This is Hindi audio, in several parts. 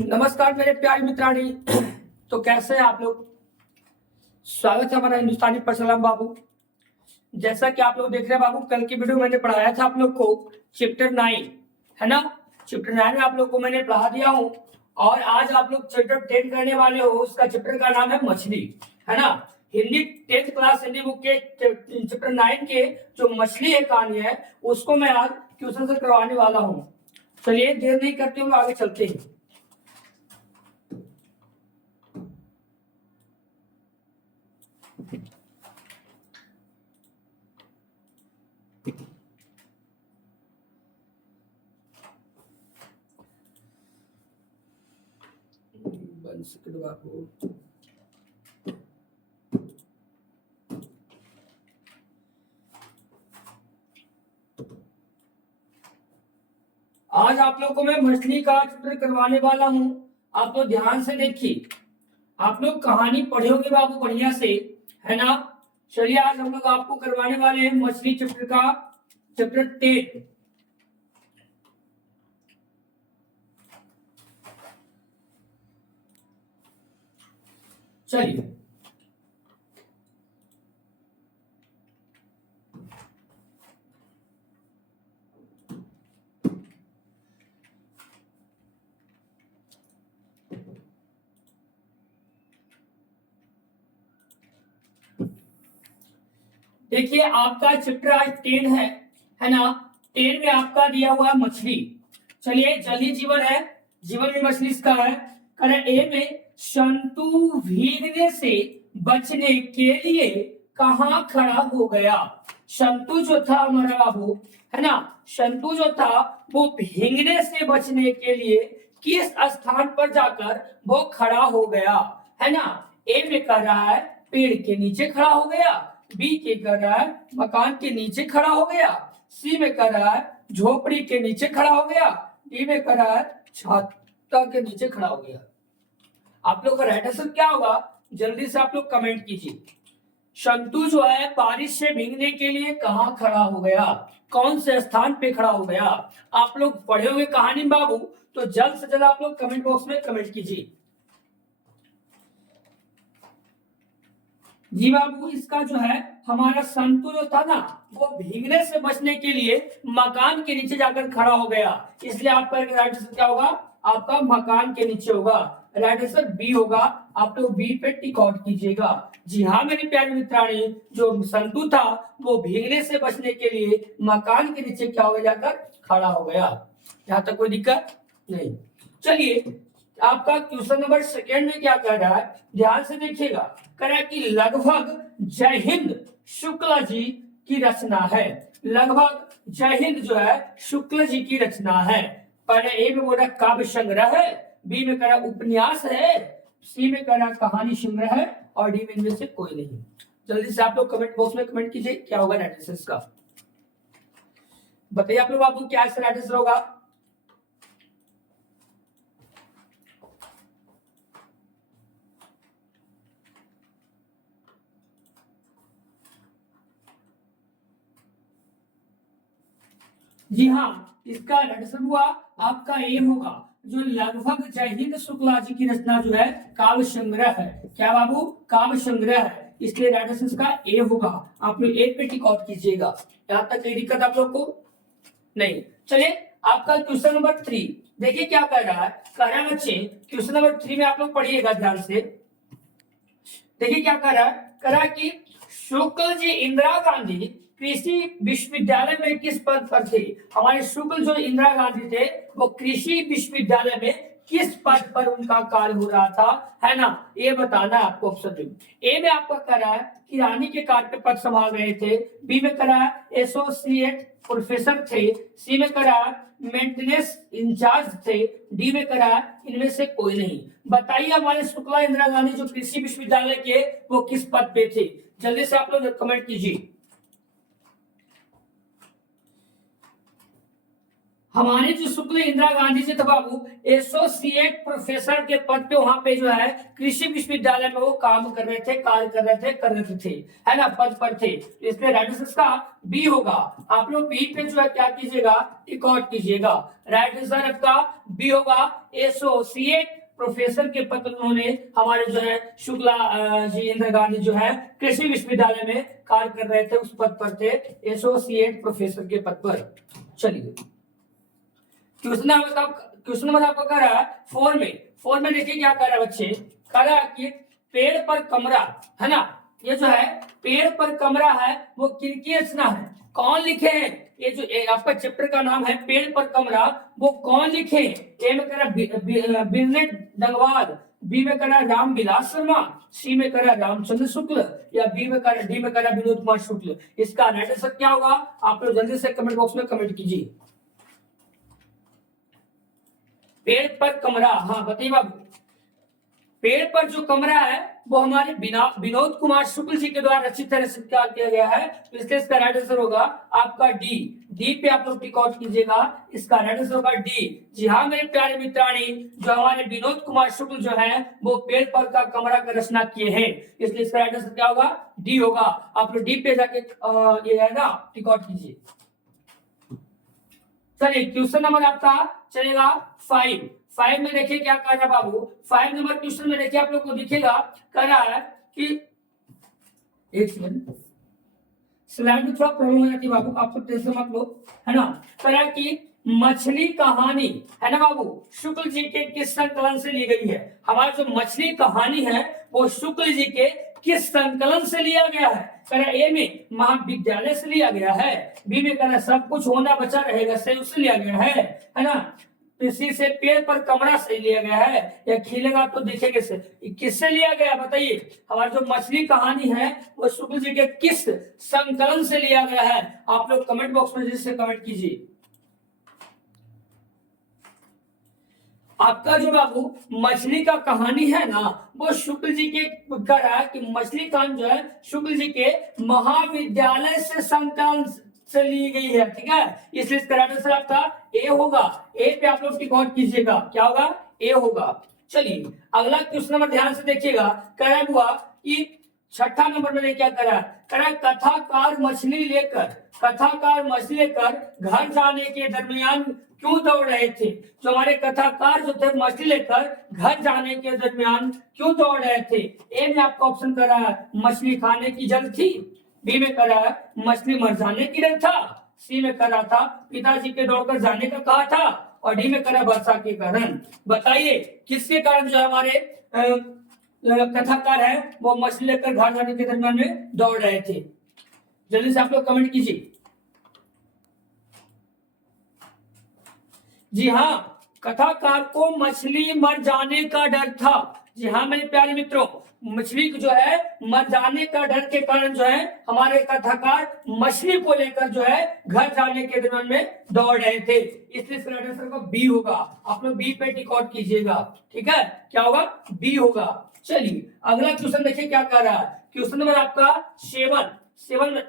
नमस्कार मेरे प्यारे मित्राणी। तो कैसे हैं आप लोग। स्वागत है हमारा हिंदुस्तानी परशुराम बाबू। जैसा कि आप लोग देख रहे हैं बाबू, कल की वीडियो मैंने पढ़ाया था आप लोग को चैप्टर 9, है ना। चैप्टर 9 में आप लोग को मैंने पढ़ा दिया हूँ और आज आप लोग चैप्टर 10 करने वाले हो। उसका चैप्टर का नाम है मछली, है ना। Hindi 10th class Hindi book के चैप्टर 9 के जो मछली है कहानी है उसको मैं आज ट्यूशन से करवाने वाला हूँ। चलिए देर नहीं करते हुए आगे चलते हैं। बाबू आज आप लोग को मैं मछली का चित्र करवाने वाला हूं। आप लोग ध्यान से देखिए, आप लोग कहानी पढ़े होंगे बाबू बढ़िया से, है ना। चलिए आज हम लोग आपको करवाने वाले हैं मछली चित्र का चैप्टर 10। चलिए देखिए, आपका चैप्टर आज 10 है ना। 10 में आपका दिया हुआ है मछली। चलिए जलीय जीवन है, जीवन में मछली इसका है। ए में संतु भीगने से बचने के लिए कहाँ खड़ा हो गया। संतु जो था हमारा बाबू, है ना, संतु जो था वो भीगने से बचने के लिए किस स्थान पर जाकर वो खड़ा हो गया, है ना। ए में कह रहा है पेड़ के नीचे खड़ा हो गया, बी के कह रहा है मकान के नीचे खड़ा हो गया, सी में कह रहा है झोपड़ी के नीचे खड़ा हो गया, डी में कह रहा है छाता के नीचे खड़ा हो गया। आप लोग का राइट आंसर क्या होगा जल्दी से आप लोग कमेंट कीजिए। संतु जो है बारिश से भीगने के लिए कहाँ खड़ा हो गया, कौन से स्थान पे खड़ा हो गया। आप लोग पढ़े होंगे कहानी बाबू, तो जल्द से जल्द आप लोग कमेंट बॉक्स में कमेंट कीजिए। जी बाबू, इसका जो है हमारा संतु जो था ना वो भीगने से बचने के लिए मकान के नीचे जाकर खड़ा हो गया, इसलिए आपका राइट आंसर क्या होगा, आपका मकान के नीचे होगा। राइट आंसर बी होगा। आप लोग बी पे टिक आउट कीजिएगा। जी हाँ मेरी प्यारी मित्राणी, जो संतु था वो भीगने से बचने के लिए मकान के नीचे क्या हो गया, जाकर खड़ा हो गया। यहाँ तक कोई दिक्कत नहीं। चलिए आपका क्वेश्चन नंबर 2 में क्या कह रहा है, ध्यान से देखिएगा। कह रहा है कि लगभग जय हिंद शुक्ला जी की रचना है। लगभग जय हिंद जो है शुक्ल जी की रचना है। पहले ए में बोला काव्य संग्रह है, बी में कह रहा उपन्यास है, सी में कह रहा कहानी संग्रह है और डी में इनमें से कोई नहीं। जल्दी से आप लोग कमेंट बॉक्स में कमेंट कीजिए क्या होगा राइट आंसर का। बताइए आप लोग आपको क्या राइट आंसर होगा। जी हाँ, इसका राइट आंसर हुआ आपका ए होगा, जो लगभग जय हिंद शुक्ला जी की रचना जो है काव्य संग्रह है। क्या बाबू, काव्य संग्रह है, इसलिए राइट आंसर का ए होगा। आप लोग ए पे टिक आउट कीजिएगा। यहाँ तक कोई दिक्कत आप लोग को नहीं। चलिए आपका क्वेश्चन नंबर 3 देखिए क्या कर रहा है। कह रहा है बच्चे क्वेश्चन नंबर 3 में आप लोग पढ़िएगा ध्यान से। देखिए क्या कर रहा है, कह रहा है कि शुक्ल जी इंदिरा गांधी कृषि विश्वविद्यालय में किस पद पर थे। हमारे शुक्ल जो इंदिरा गांधी थे वो कृषि विश्वविद्यालय में किस पद पर उनका कार्य हो रहा था, है ना। ये बताना है आपको ऑप्शन में। ए में आपका कह रहा है कि रानी के कार्य पद संभाल रहे थे, बी में कह रहा है एसोसिएट प्रोफेसर थे, सी में कह रहा है मेंटेनेंस इंचार्ज थे, डी में कह रहा है इनमें से कोई नहीं। बताइए हमारे शुक्ला इंदिरा गांधी जो कृषि विश्वविद्यालय के वो किस पद पे थे। जल्दी से आप लोग कमेंट कीजिए। हमारे जो शुक्ल इंदिरा गांधी जी थे बाबू, एसोसिएट प्रोफेसर के पद पे वहां पे जो है कृषि विश्वविद्यालय में वो काम कर रहे थे, कार्य कर रहे थे, है ना, पद पर थे। तो इसलिए राइट आंसर का बी होगा। आप लोग बी पे जो है क्या कीजिएगा, रिकॉर्ड कीजिएगा। राइट आंसर आपका बी होगा। एसोसिएट प्रोफेसर के पद पर उन्होंने हमारे जो है शुक्ला जी इंदिरा गांधी जो है कृषि विश्वविद्यालय में कार्य कर रहे थे, उस पद पर थे, एसोसिएट प्रोफेसर के पद पर। चलिए क्वेश्चन नंबर आपका कह रहा है 4 में देखिए क्या कर रहा है बच्चे, कह रहा है कि पेड़ पर कमरा, है ना, ये जो है पेड़ पर कमरा है वो किनकी रचना है, कौन लिखे हैं? ये जो आपका चैप्टर का नाम है पेड़ पर कमरा, वो कौन लिखे? ए में कह रहा बिरनेट डंगवाल, बी में कह रहा राम विलास शर्मा, सी में कह रहा रामचंद्र शुक्ल, या डी में कह रहा विनोद कुमार शुक्ल। इसका राइट आंसर क्या होगा? आप लोग जल्दी से कमेंट बॉक्स में कमेंट कीजिए। पेड़ पर कमरा, हाँ बताइए बाबू। पेड़ पर जो कमरा है वो हमारे विनोद कुमार शुक्ल जी के द्वारा रचित किया गया है। तो इसलिए इसका राइट आंसर होगा आपका डी। डी पे आप लोग टिक आउट कीजिएगा, इसका राइट आंसर होगा डी। जी हाँ मेरे प्यारे मित्राणी, जो हमारे विनोद कुमार शुक्ल जो है वो पेड़ पर का कमरा का रचना किए हैं, इसलिए इसका राइट आंसर क्या होगा? डी होगा। आप लोग डी पे जाके ये है ना टिक आउट कीजिए। चलिए क्वेश्चन नंबर आपका चलेगा 5 में देखिए क्या कर रहा है बाबू। 5 नंबर क्वेश्चन में देखिए आप लोग को दिखेगा, कह रहा है कि एक सेकंड, स्लाइड में थोड़ा प्रॉब्लम हो जाती है बाबू, आपको टेंशन मत लो, है ना। कह रहा है कि मछली कहानी, है ना बाबू, शुक्ल जी के किस संकलन से ली गई है? हमारा जो मछली कहानी है वो शुक्ल जी के किस संकलन से लिया गया है? ए में महाविद्यालय से लिया गया है, बी में कहना सब कुछ होना बचा रहेगा से उससे लिया गया है ना, इसी से पेड़ पर कमरा से लिया गया है, या खिलेगा तो दिखेगा से, किससे लिया गया बताइए? हमारी जो मछली कहानी है वो शुक्ल जी के किस संकलन से लिया गया है? आप लोग कमेंट बॉक्स में जिससे कमेंट कीजिए। आपका जो बाबू मछली का कहानी है ना वो शुक्ल जी के कह रहा है कि मछली कहानी जो है शुक्ल जी के महाविद्यालय से संकलन से ली गई है, ठीक है। इसलिए इसका राइट आंसर आपका ए होगा। ए पे आप लोग टिक आउट कीजिएगा, क्या होगा? ए होगा। चलिए अगला क्वेश्चन नंबर ध्यान से देखिएगा, कह रहा हुआ कि 6 नंबर में क्या करा है? कह रहा कथाकार मछली लेकर घर जाने के दरमियान क्यों दौड़ रहे थे? जो हमारे कथाकार जो थे मछली लेकर घर जाने के दरमियान क्यों दौड़ रहे थे? ए में आपका ऑप्शन कर रहा है मछली खाने की जल्द थी, बी में कर रहा है मछली मर जाने की डर था, सी में कर रहा था पिताजी के दौड़कर जाने का कहा था, और डी में कर रहा वर्षा के कारण। बताइए किसके कारण जो हमारे कथाकार है वो मछली लेकर घर जाने के दरमियान में दौड़ रहे थे? जल्दी से आप लोग कमेंट कीजिए। जी हाँ, कथाकार को मछली मर जाने का डर था। जी हाँ मेरे प्यारे मित्रों, मछली जो है मर जाने का डर के कारण जो है हमारे कथाकार मछली को लेकर जो है घर जाने के दरमियान में दौड़ रहे थे, इसलिए इसका आंसर का बी होगा। आप लोग बी पे टिक आउट कीजिएगा, ठीक है, क्या होगा? बी होगा। चलिए अगला क्वेश्चन देखिए क्या कर रहा है। क्वेश्चन नंबर आपका 7 में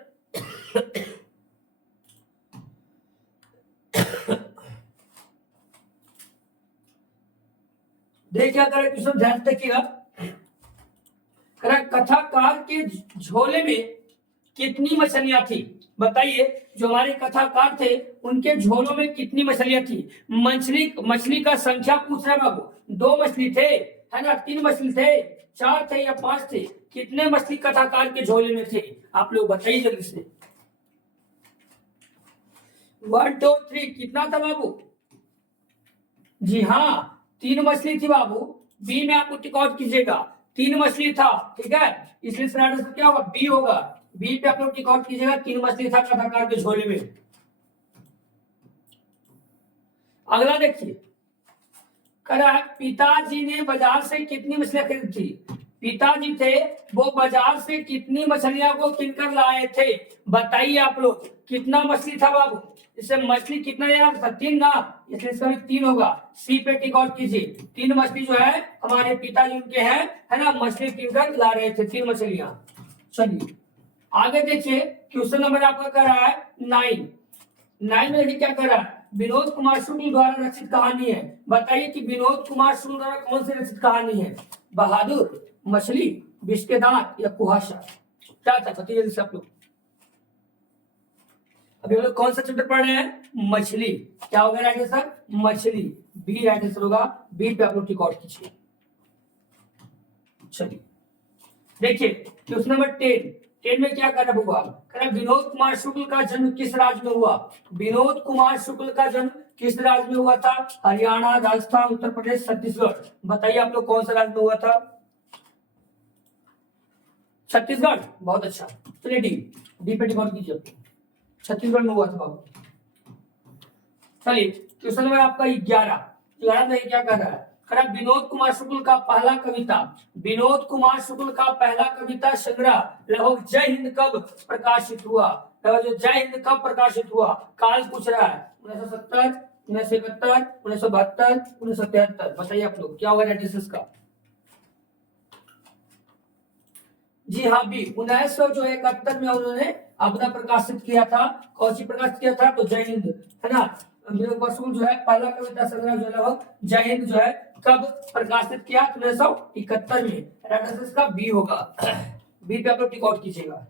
देखिए क्या करे क्वेश्चन, ध्यान से देखिएगा। कथाकार के झोले में कितनी मछलियां थी? बताइए जो हमारे कथाकार थे उनके झोलों में कितनी मछलियां थी? मछली का संख्या पूछ रहे बाबू। 2 मछली थे, है ना, 3 मछली थे, 4 थे या 5 थे? कितने मछली कथाकार के झोले में थे? आप लोग बताइए जल्दी से। 1 2 3 कितना था बाबू? जी हाँ 3 मछली थी बाबू। बी में आपको टिक आउट कीजिएगा, 3 मछली था, ठीक है, इसलिए आंसर क्या होगा? बी होगा। बी पे आप लोग टिक आउट कीजिएगा, 3 मछली था कथाकार के झोले में। अगला देखिए, कह रहा है पिताजी ने बाजार से कितनी मछलियां खरीदी थी? पिताजी थे वो बाजार से कितनी मछलियां को किनकर लाए थे? बताइए आप लोग कितना मछली था बाबू? इससे मछली कितना यार था? 3 ना, इसलिए इसका भी 3 होगा। सी पे टिक आउट कीजिए। 3 मछली जो है हमारे पिताजी उनके हैं, है ना, मछली किनकर ला रहे थे, 3 मछलियां। चलिए आगे देखिए क्वेश्चन नंबर आपका कर रहा है 9 में देखिए क्या कर रहा है। विनोद कुमार शुक्ल द्वारा रचित कहानी है। बताइए कि विनोद कुमार शुक्ल द्वारा कौन सी रचित कहानी है? बहादुर, मछली, विष के दांत या कुहासा? क्या था बताइए जल्दी से आप लोग। अभी हम लोग कौन सा चैप्टर पढ़ रहे हैं? मछली। क्या होगा राइट आंसर? मछली। बी राइट आंसर होगा। बी पे आप लोग टिक आउट कीजिए। चलिए देखिए क्वेश्चन नंबर 10 में क्या कर रहा हुआ? विनोद कुमार शुक्ल का जन्म किस राज्य में हुआ? विनोद कुमार शुक्ल का जन्म किस राज्य में हुआ था? हरियाणा, राजस्थान, उत्तर प्रदेश, छत्तीसगढ़? बताइए आप लोग कौन सा राज्य में हुआ था? छत्तीसगढ़। बहुत अच्छा। चलिए डी पे टिक आउट कीजिए। छत्तीसगढ़ में हुआ था बाबू। चलिए क्वेश्चन नंबर आपका 11 में क्या कर रहा है? विनोद कुमार शुक्ल का पहला कविता, विनोद कुमार शुक्ल का पहला कविता संग्रह लगभग जय हिंद कब प्रकाशित हुआ? जो जय हिंद कब प्रकाशित हुआ? काल पूछ रहा है। 1970, 1971, 1972, 1973? बताइए आप लोग क्या होगा रेडिस का? जी हाँ बी 1971 में उन्होंने अपना प्रकाशित किया था। कौन सी प्रकाशित किया था? तो जय हिंद, है ना। विनोद कुमार शुक्ल जो है पहला कविता संग्रह जो है जय हिंद जो है कब प्रकाशित किया? 1971 में। रेडिस का बी होगा। बी पे आप लोग टिक आउट कीजिएगा।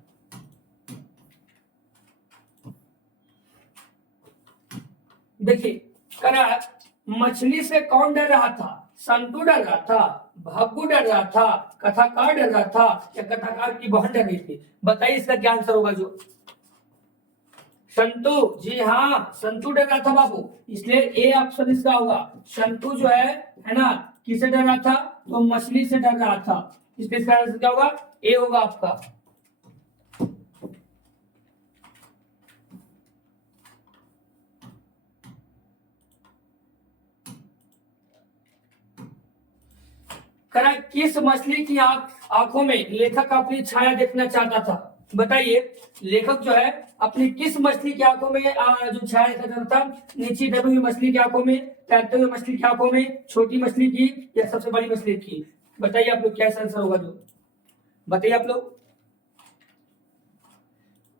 देखिए मछली से कौन डर रहा था? संतू डर रहा था, भग्गू डर रहा था, कथाकार डर रहा था या कथाकार की बहन डर रही थी? बताइए इसका क्या आंसर होगा? जो संतू। जी हाँ संतू डर रहा था बाबू, इसलिए ए ऑप्शन इसका होगा। संतू जो है ना, किसे डर रहा था? तो मछली से डर रहा था, इसलिए इसका आंसर क्या होगा? ए होगा आपका। किस मछली की आंखों में लेखक अपनी छाया देखना चाहता था? बताइए लेखक जो है अपनी किस मछली की आंखों में जो छाया देखना चाहता था? नीचे दबी हुई मछली की आंखों में, तैरते हुए मछली की आंखों में, छोटी मछली की या सबसे बड़ी मछली की? बताइए आप लोग क्या आंसर होगा? जो बताइए आप लोग।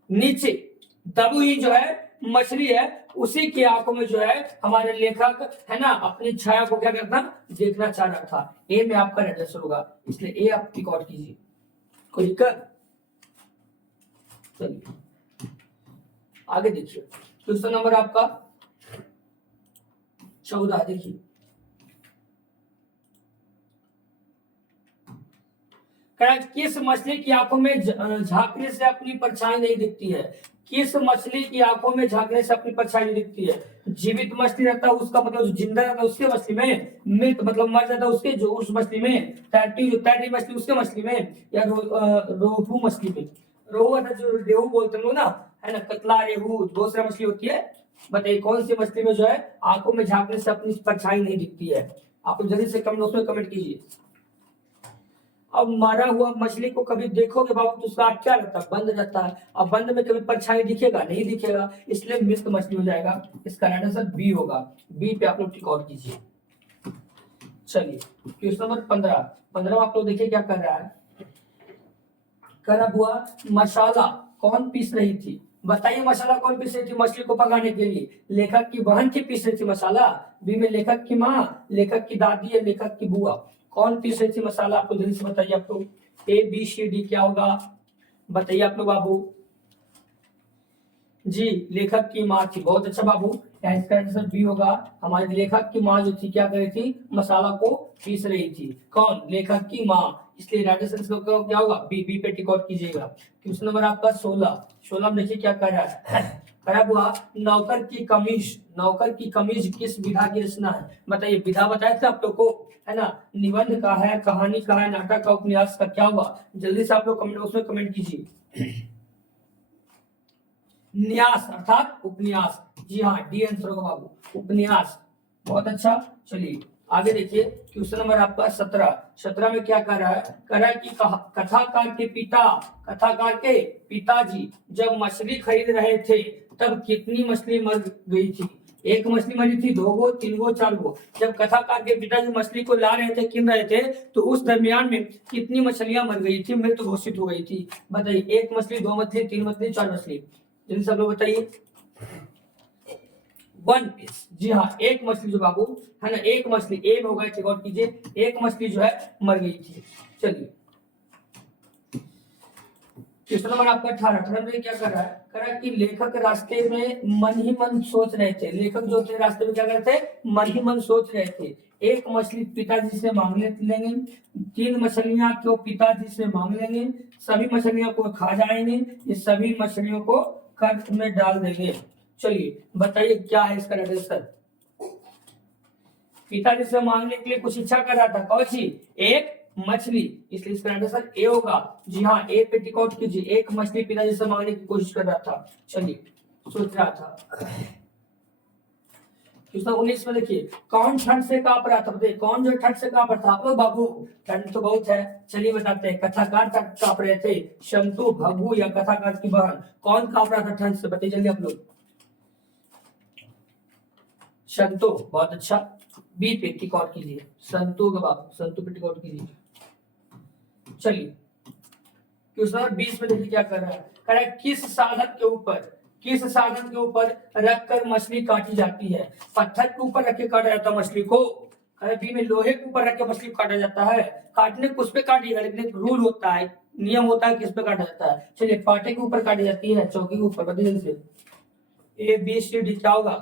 नीचे दबी हुई जो है मछली है उसी की आंखों में जो है हमारे लेखक है ना अपनी छाया को क्या करना? देखना चाह रहा था। ए में आपका राइट आंसर होगा, इसलिए ए आप टिक आउट कीजिए। कोई दिक्कत? चलिए आगे देखिए क्वेश्चन नंबर आपका 14। देखिए किस मछली की आंखों में झांकने से अपनी परछाई नहीं दिखती है? किस मछली की आंखों में झांकने से अपनी परछाई नहीं दिखती है? जीवित मछली रहता है उसका मतलब जो जिंदा रहता है उसके मछली में, मृत मतलब मर जाता है उसके जो उस मछली में, तैरती मछली उसके मछली में, या रोहू मछली में? रोहू अर्थात जो रेहू बोलते हैं लोग ना, है ना, कतला रेहू दूसरा मछली होती है। बताइए कौन सी मछली में जो है आंखों में झांकने से अपनी परछाई नहीं दिखती है? आप जल्दी से कमेंट में कमेंट कीजिए। अब मरा हुआ मछली को कभी देखोगे बाबू तो उसका क्या रहता है? बंद रहता है। अब बंद में कभी परछाई दिखेगा नहीं? दिखेगा, इसलिए मृत मछली हो जाएगा। इसका राइट आंसर बी होगा। बी पे आप लोग टिक आउट कीजिए। चलिए क्वेश्चन नंबर 15 आप लोग देखिए क्या कर रहा है। करा हुआ मसाला कौन पीस रही थी? बताइए मसाला कौन पीस रही थी मछली को पकाने के लिए? लेखक की बहन की पीस रही थी मसाला, बी में लेखक की माँ, लेखक की दादी या लेखक की बुआ? कौन पीस रही थी मसाला? आपको जल्दी से बताइए। आपको ए बी सी डी क्या होगा? बताइए आप लोग बाबू। जी लेखक की माँ थी। बहुत अच्छा बाबू, इसका आंसर बी होगा। हमारे लेखक की माँ जो थी क्या कर रही थी? मसाला को पीस रही थी। कौन? लेखक की माँ, इसलिए राइट आंसर क्या होगा? बी। बी पे टिक आउट कीजिएगा। क्वेश्चन नंबर आपका 16 में देखिए क्या कर रहा है। खराब हुआ नौकर की कमीज। नौकर की कमीज किस विधा की रचना है? बताइए विधा बताया था आप लोग को, है ना। निबंध का है, कहानी का है, नाटक का, उपन्यास का? क्या हुआ? जल्दी से आप लोग कमेंट बॉक्स में कमेंट कीजिए। न्यास अर्थात उपन्यास। जी हाँ डी आंसर होगा बाबू, उपन्यास। बहुत अच्छा। चलिए आगे देखिए क्वेश्चन नंबर आपका 17 में क्या कर रहा है? कर रहा है कि कथाकार के पिताजी जब मछली खरीद रहे थे तब कितनी मछली मर गई थी? एक मछली मरी थी, 2 गो, 3 गो, 4 गो? जब कथाकार के पिताजी मछली को ला रहे थे, किन रहे थे, तो उस दरमियान में कितनी मछलियां मर गई थी, मृत घोषित हो गई थी? बताइए 1 मछली, 2 मछली, 3 मछली, 4 मछली? जल्दी सब लोग बताइए। One piece. जी हाँ, एक मछली जो बाबू है ना, एक मछली ए में होगा, चेक आउट कीजिए, एक मछली जो है मर गई थी। चलिए क्वेश्चन नंबर आपका 18 में क्या कर रहा है, कर रहा है कि लेखक रास्ते में मन ही मन सोच रहे थे। लेखक जो थे रास्ते में क्या कर रहे थे, मन ही मन सोच रहे थे। एक मछली पिताजी से मांग लेंगे, 3 मछलियां को पिताजी से मांग लेंगे, सभी मछलियों को खा जाएंगे, ये सभी मछलियों को कर्क में डाल देंगे। चलिए बताइए क्या है इसका आंसर। पिताजी से मांगने के लिए कुछ इच्छा कर रहा था, कौन सी, एक मछली, इसलिए इसका आंसर ए होगा। जी हाँ, ए पे टिक आउट कीजिए, एक मछली पिताजी से मांगने की कोशिश कर रहा था। चलिए सोच रहा था। क्वेश्चन 19 में देखिए, कौन ठंड से कांप रहा था, बताइए कौन जो ठंड से कांप रहा था। ओ बाबू ठंड तो बहुत है, चलिए बताते हैं। कथाकार कांप रहे थे, शंतु, भगू या कथाकार की बहन, कौन कांप रहा था ठंड से, बताइए जल्दी आप लोग। शंतु, बहुत अच्छा, बी पे टिक आउट कीजिए, संतु का बाबू, संतु पे टिक आउट कीजिए। चलिए क्वेश्चन नंबर 20 में देखिए क्या कर रहा है, कह रहा है किस साधन के ऊपर, किस साधन के ऊपर रखकर मछली काटी जाती है। पत्थर के ऊपर रख के काटा जाता है मछली को, बी में लोहे के ऊपर रख के मछली को काटा जाता है। काटने को उस पे काटिएगा, लेकिन एक रूल होता है, नियम होता है किस पे काटा जाता है। चलिए पाटे के ऊपर काटी जाती है, चौकी के ऊपर, बताइए जल्दी से। ए बी सी डी क्या होगा,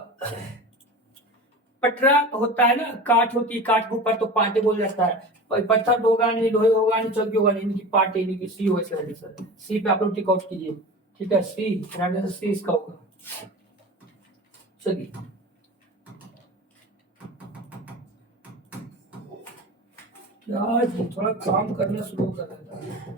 पटरा होता है ना, काठ होती है, काठ के ऊपर तो पाटे बोल जाता है। पत्थर होगा नहीं, लोहे होगा नहीं, चौकी होगा नहीं, इनकी पाटे, इनकी सी होगा इसका आंसर। सी पे आप लोग टिक आउट कीजिए, ठीक है, सी आंसर सी इसका होगा। चलिए क्या जी, थोड़ा काम करना शुरू कर देता है।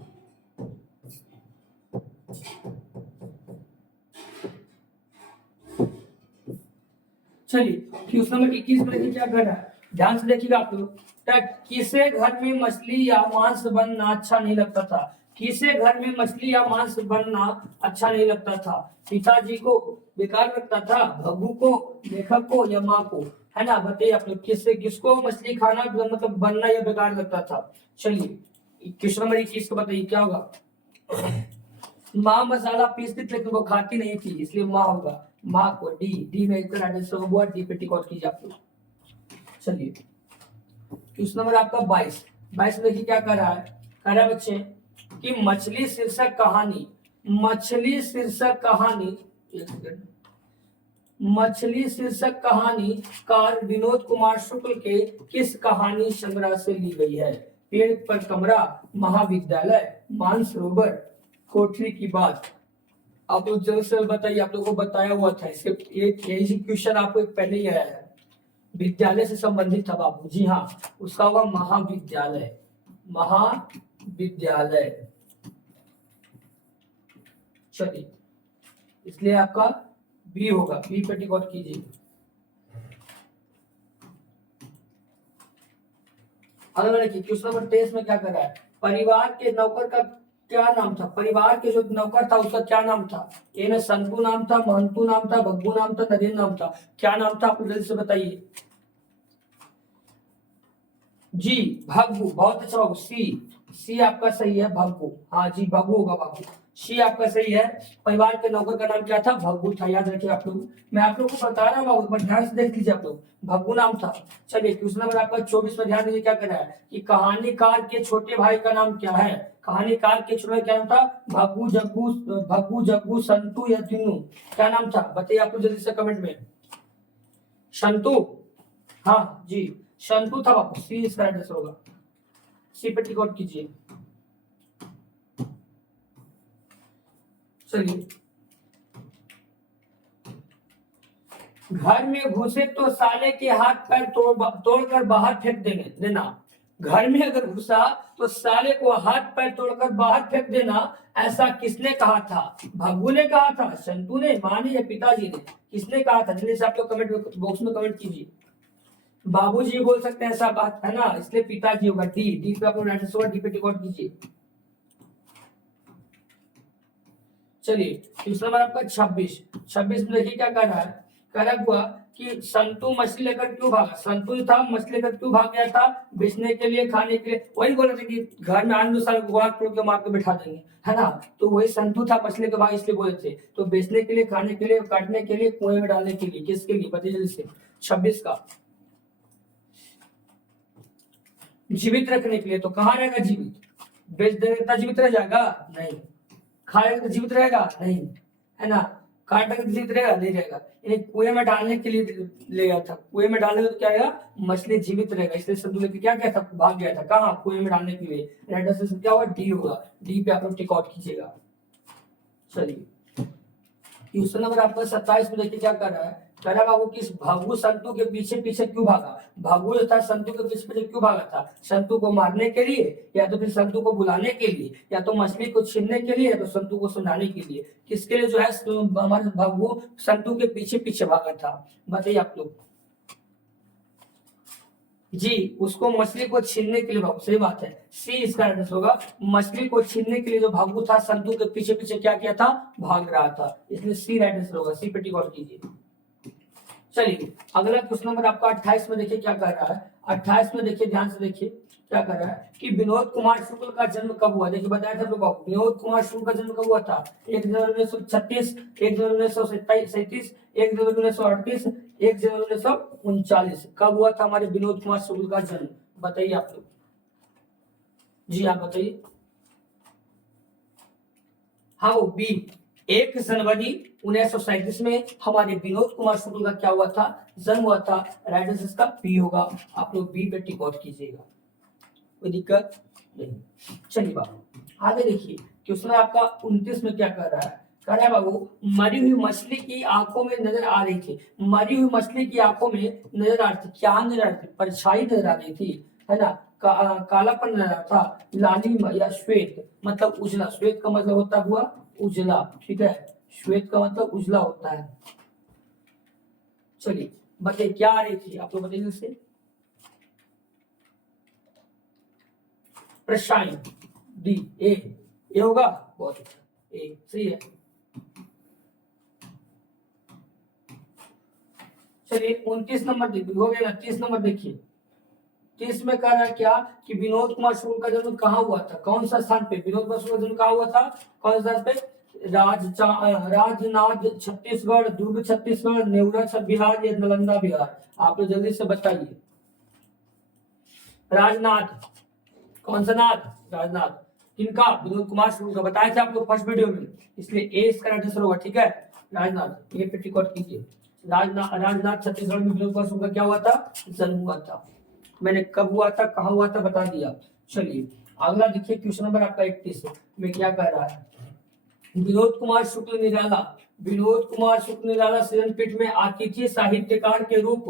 चलिए क्वेश्चन नंबर 21 में क्या कर रहा है, ध्यान से देखिएगा आप लोग। किसे घर में मछली या मांस बनना अच्छा नहीं लगता था, किसे घर में मछली या मांस बनना अच्छा नहीं लगता था। पिताजी को, बेकार लगता था, भग्गू को, लेखक को या माँ को, है ना, बताइए आप लोग किससे, किसको मछली खाना मतलब बनना या बेकार लगता था। चलिए क्वेश्चन नंबर 21 को बताइए क्या होगा। माँ मसाला पीसती थी लेकिन वो खाती नहीं थी, इसलिए माँ होगा, माँ को। डी, डी में इसका आंसर होगा, डी पे टिक आउट कीजिए आप लोग। चलिए क्वेश्चन नंबर आपका 22 में देखिए क्या कर रहा है, कह रहा है बच्चे कि मछली शीर्षक कहानी, मछली शीर्षक कहानी, एक सेकंड, मछली शीर्षक कहानी कार विनोद कुमार शुक्ल के किस कहानी संग्रह से ली गई है। पेड़ पर कमरा, महाविद्यालय, मानसरोवर, कोठरी की बात। आप लोग जल्द से बताइए, आप लोगों को बताया हुआ था, इसके एक यही क्वेश्चन आपको एक पहले ही आया है, विद्यालय से संबंधित था बाबू। जी हाँ, उसका होगा महाविद्यालय, महाविद्यालय। चलिए इसलिए आपका बी होगा, बी पे टिक आउट कीजिए। अगला देखिए क्वेश्चन नंबर 23 में क्या कर रहा है, परिवार के नौकर का क्या नाम था, परिवार के जो नौकर था उसका क्या नाम था। ए में संतु नाम था, महंतु नाम था, भग्गू नाम था, नरेंद्र नाम था, क्या नाम था आप जल्दी से बताइए। जी भग्गू, बहुत अच्छा बाबू, सी आपका सही है, भग्गू। हाँ जी भग्गू होगा बाबू, सी आपका सही है। परिवार के नौकर का नाम क्या था, भग्गू था, याद रखिए आप लोग, मैं आप लोग को बता रहा हूँ बाबू, पर ध्यान से देख लीजिए आप लोग, भग्गू नाम था। चलिए क्वेश्चन नंबर आपका 24 में ध्यान दीजिए क्या कर रहा है कि कहानीकार के छोटे भाई का नाम क्या है। कहानीकार के छोटे भाई क्या नाम था, भग्गू जग्गू संतु या दिन्नू, क्या नाम था बताइए आप लोग जल्दी से कमेंट में। संतु, हाँ जी शंतु था बापू, सी इसका आंसर होगा, सी पे टिक आउट कीजिए। चलिए घर में घुसे तो साले के हाथ पैर तोड़कर बाहर फेंक देना, घर में अगर घुसा तो साले को हाथ पैर तोड़कर बाहर फेंक देना, ऐसा किसने कहा था। भग्गू ने कहा था, शंतु ने, माँ ने या पिताजी ने, किसने कहा था जल्दी से आप लोग कमेंट बॉक्स में कमेंट कीजिए। बाबूजी बोल सकते हैं ऐसा बात है ना, इसलिए पिताजी होगा, डी, डी पे आपको आंसर होगा, डी पे टिक आउट कीजिए। चलिए क्वेश्चन नंबर आपका 26 में देखिए क्या कर रहा है, क्या हुआ कि संतु मछली लेकर क्यों भागा, संतु जो था मछली लेकर क्यों भाग गया था, बेचने के लिए, खाने के लिए, वही बोला था कि घर में आने साल गुआ तोड़ के मार के बैठा देंगे, है ना। तो वही संतु था मछली के भाग, इसलिए बोले थे। तो बेचने के लिए, खाने के लिए, काटने के लिए, कुएं में डालने के लिए, किसके लिए बताइए जल्दी से। 26 का जीवित रखने के लिए। तो कहाँ रहेगा जीवित, बेच देने का जीवित रह जाएगा नहीं, खाएगा तो जीवित रहेगा नहीं, है ना, काटेगा तो जीवित रहेगा नहीं रहेगा। कुएं में डालने के लिए ले गया था, कुएं में डालने तो क्या आएगा, मछली जीवित रहेगा, इसलिए संतु लेके क्या किया था, भाग गया था। कहाँ, कुएं में डालने के लिए। राइट आंसर क्या होगा, डी होगा। डी पे आप लोग टिक आउट कीजिएगा। चलिए क्वेश्चन नंबर आपका 27 में देखिए क्या कर रहा है, कह रहा बाबू किस भगु संतु के पीछे पीछे क्यों भागा। भगु जो था संतु के पीछे पीछे क्यों भागा था, संतु को मारने के लिए, या तो फिर संतु को बुलाने के लिए, या तो मछली को छीनने के लिए, या तो संतु को सुनाने के लिए। किसके लिए जो है हमारे भगु संतु के पीछे पीछे भागा था, बताइए आप लोग। जी, उसको मछली को छीनने के लिए भागू, सही बात है, सी इसका आंसर होगा। मछली को छीनने के लिए जो भागू था संतु के पीछे पीछे क्या किया था, भाग रहा था, इसलिए सी राइट आंसर होगा। सी पे टिक आउट कीजिए। चलिए अगला क्वेश्चन नंबर आपका 28 में देखिए क्या कर रहा है। 28 में देखिए, ध्यान से देखिए क्या कर रहा है कि विनोद कुमार शुक्ल का जन्म कब हुआ। देखिए बताया था लोगों को, विनोद कुमार शुक्ल का जन्म कब हुआ था, 1 जनवरी 1936, 1 जनवरी 1937, 1 जनवरी 1938, 1 जनवरी 1939। कब हुआ था हमारे विनोद कुमार शुक्ल का जन्म, बताइए आप लोग। जी आप बताइए। हाँ वो बी, 1 जनवरी 1937 में हमारे विनोद कुमार शुक्ल का क्या हुआ था, जन्म हुआ था। राइट आंसर का बी होगा। आप लोग बी पे टिक आउट कीजिएगा, कोई दिक्कत नहीं। चलिए बाबू आगे देखिए, क्वेश्चन आपका 29 में क्या कर रहा है, कह रहा है बाबू मरी हुई मछली की आंखों में नजर आ रही थी। मरी हुई मछली की आंखों में नजर आ रही थी, क्या नजर आ रही थी, परछाई नजर आ रही थी, है ना, कालापन नजर आ रहा था, लाली या श्वेत, मतलब उजला, श्वेत का मतलब होता हुआ उजला, ठीक है, श्वेत का मतलब उजला होता है। चलिए बताइए क्या आ रही थी, आप लोग बताइए इससे। प्रशाइन, डी, ए होगा, बहुत अच्छा, ए सही है। चलिए 29 नंबर देखिए, हो गया ना। 30 नंबर देखिए, 30 में कह रहा है क्या कि विनोद कुमार शुक्ल का जन्म कहाँ हुआ था, कौन सा स्थान पे विनोद कुमार शुक्ल का जन्म कहाँ हुआ था, कौन सा स्थान पे, राजनाथ छत्तीसगढ़, दुर्ग छत्तीसगढ़, नेवरा बिहार या नालंदा बिहार। आप लोग जल्दी से बताइए। राजनाथ, कौन सा नाथ, राजनाथ, किनका, विनोद कुमार शुक्ल का, बताया था आप लोग फर्स्ट वीडियो में, इसलिए ए इसका आंसर होगा, ठीक है, राजनाथ। ये पे टिक आउट कीजिए। राजनाथ छत्तीसगढ़ में विनोद कुमार शुक्ल का क्या हुआ था, जन्म हुआ था। मैंने कब हुआ था, कहाँ हुआ था बता दिया। चलिए अगला देखिए, क्वेश्चन नंबर आपका 31 में क्या कह रहा है, विनोद कुमार शुक्ल निराला, विनोद कुमार शुक्ल निराला सृजनपीठ में अतिथि साहित्यकार के रूप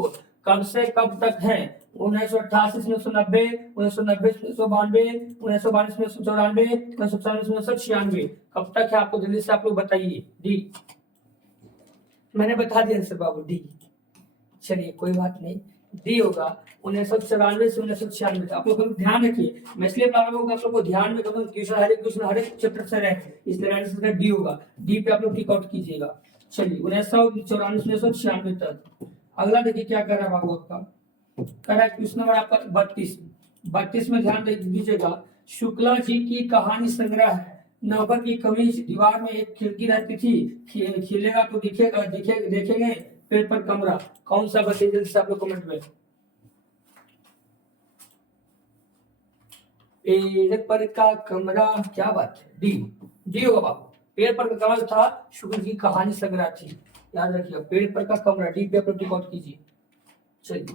कब से कब तक है, 1988 से 1990, 1990 से 1992, 1992 से 1994, 1994 से 1996, कब तक है, आपको जल्दी से आप लोग बताइए। डी, मैंने बता दिया सर बाबू, डी। चलिए कोई बात नहीं, डी होगा, 1994 से 1996 तक। आप लोग ध्यान रखिए, मैं इसलिए बता रहा हूँ आप लोग को ध्यान में क्वेश्चन, हर एक क्वेश्चन हर एक चैप्टर से रहे, इसलिए आंसर डी होगा। डी पे आप लोग टिक आउट कीजिएगा। चलिए 1994 से 1996 तक। अगला देखिए क्या कर रहा है बाबू आपका, कर रहा है क्वेश्चन नंबर आपका 32 में ध्यान दीजिएगा। शुक्ला जी की कहानी संग्रह है। नौकर की कमीज, दीवार में एक खिड़की रहती थी, खिलेगा तो दिखेगा, देखेंगे पेड़ पर कमरा, कौन सा बताइए जल्दी से आप लोग कमेंट में। पेड़ पर का कमरा, क्या बात है, डी, डी होगा बाबू। पेड़ पर का कमरा था, शुक्ल की कहानी संग्रह थी, याद रखिएगा, पेड़ पर का कमरा, डी पे आप टिक आउट कीजिए। चलिए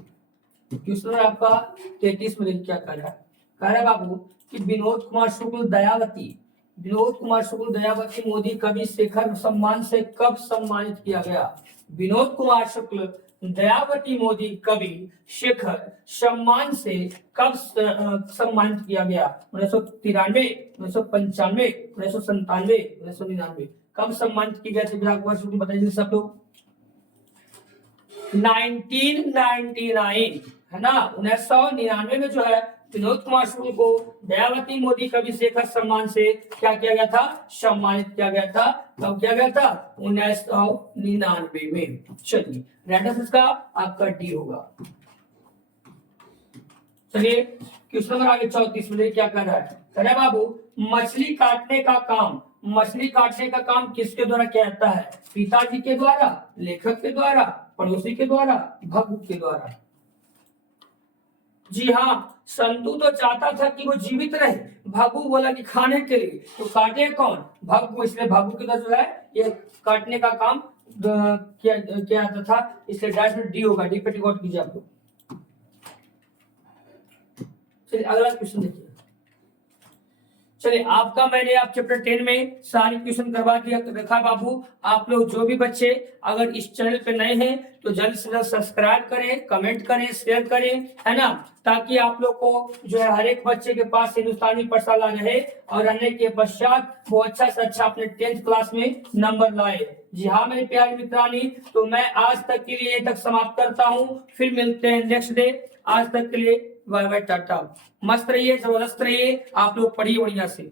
क्वेश्चन आपका 33 में क्या कर रहा है, कह रहा है बाबू कि विनोद कुमार शुक्ल दयावती, विनोद कुमार शुक्ल दयावती मोदी कवि शेखर सम्मान से कब सम्मानित किया गया। विनोद कुमार शुक्ल दयावती मोदी कवि शेखर सम्मान से कब सम्मानित किया गया, 1993, 1995, 1997, 1999, कब सम्मानित किया गया विनोद कुमार शुक्ल, बताइए सब लोग। 1999 है ना, 1999 में जो है विनोद कुमार शुक्ल को दयावती मोदी कवि शेखर सम्मान से क्या किया गया था, सम्मानित किया गया था। कब किया गया था, 1999 में। चलिए राइट आंसर का आपका डी होगा। चलिए क्वेश्चन नंबर आगे 34 में क्या कर रहा है, कह रहा है बाबू मछली काटने का काम, मछली काटने का काम किसके द्वारा किया जाता है, पिताजी के द्वारा, लेखक के द्वारा, पड़ोसी के द्वारा, भग्गू के द्वारा। जी हाँ, संतु तो चाहता था कि वो जीवित रहे, भग्गू बोला कि खाने के लिए, तो काटे कौन, भग्गू, इसलिए भग्गू के द्वारा जो है ये काटने का काम किया जाता था, इसलिए डायरेक्ट डी होगा। डी पे टिक आउट कीजिए आप लोग। चलिए अगला क्वेश्चन देखिए। चलिए आपका मैंने आप चैप्टर 10 में सारी क्वेश्चन करवा दिया रखा बाबू। आप लोग जो भी बच्चे अगर इस चैनल पे नए हैं तो जल्द से जल्द सब्सक्राइब करें, कमेंट करें, शेयर करें, है ना, ताकि आप लोग को जो है हर एक बच्चे के पास हिंदुस्तानी पाठशाला रहे और रहने के पश्चात वो अच्छा से अच्छा अपने 10th क्लास में नंबर लाए। जी हाँ मेरे प्यारे मित्रानी, तो मैं आज तक के लिए तक समाप्त करता हूँ, फिर मिलते हैं नेक्स्ट डे। आज तक के लिए बाय बाय, टाटा। मस्त रहिए, जबरदस्त रहिए, आप लोग पढ़िए बढ़िया से।